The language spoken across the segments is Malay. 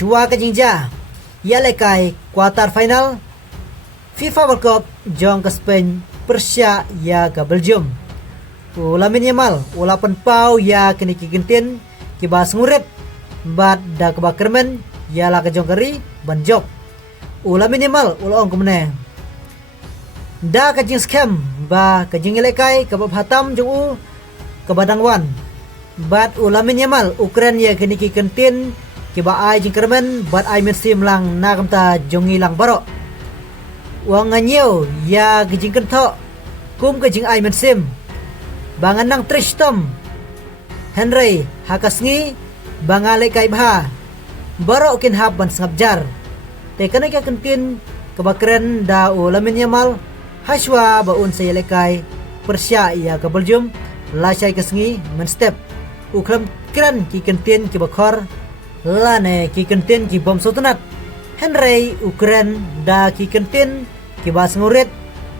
Chua ka jingja ya lekai quarter final FIFA World Cup jong ke Spain Persia ya ke Belgium. Ulamin Yamal ulapan pau ya kini kigentin kibas ngurit bat da keba kermen ya la ke jong keri banjok. Ulamin Yamal ulong kumne da ka jing scam ba ka jing lekai kebab hatam jong u ke badangwan bat ulamin Yamal Ukraine ya kini kigentin kiba ai jing kermen bat ai mensim lang na kamta jongi lang baro wang nganyeu ya gijing kento kum gijing ai mensim bangan nang tristom Henry hakasngi bangale kai bha baro kin hab ban sabjar te kana ka kentin kebakren da ulamin Yamal haswa baun sayelekai Persia ya ke Belgium lasai kasngi men step ukram kran ki kentin ki bakor lane ki kentin ki bom sotunat Henry Ukraine da ki kentin ki bas ngurit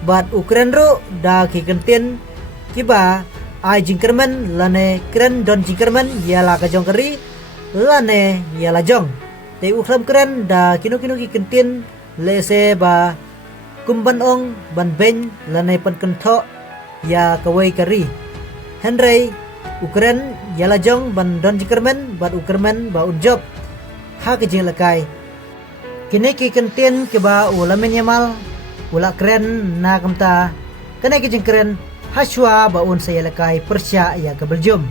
bat Ukraine ro da ki kentin ki ba ai jingkerman lane kren don jingkerman ya la ka jong keri lane ya la jong te ukram kren da kino ki kentin lese ba kumban ong ban ben lane pan kentho ya kawai keri Henry Ukraine yala jong ban don jikermen bat Ukraine ba unjob ha ke jing lakai kini ki kentin ke ba ulamin Yamal ula keren na kamta kene ki jing keren haswa ba un saya lakai Persia ya ke Belgium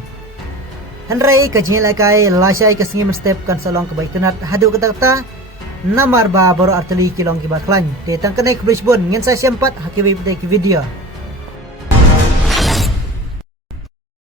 Henry ke jing lakai lasai ke singim step kan salong ke baitunat hadu kata namar ba baru arteli kilong ki ba klan te tang kene ke Brisbane ngin sa sempat hakibi ki video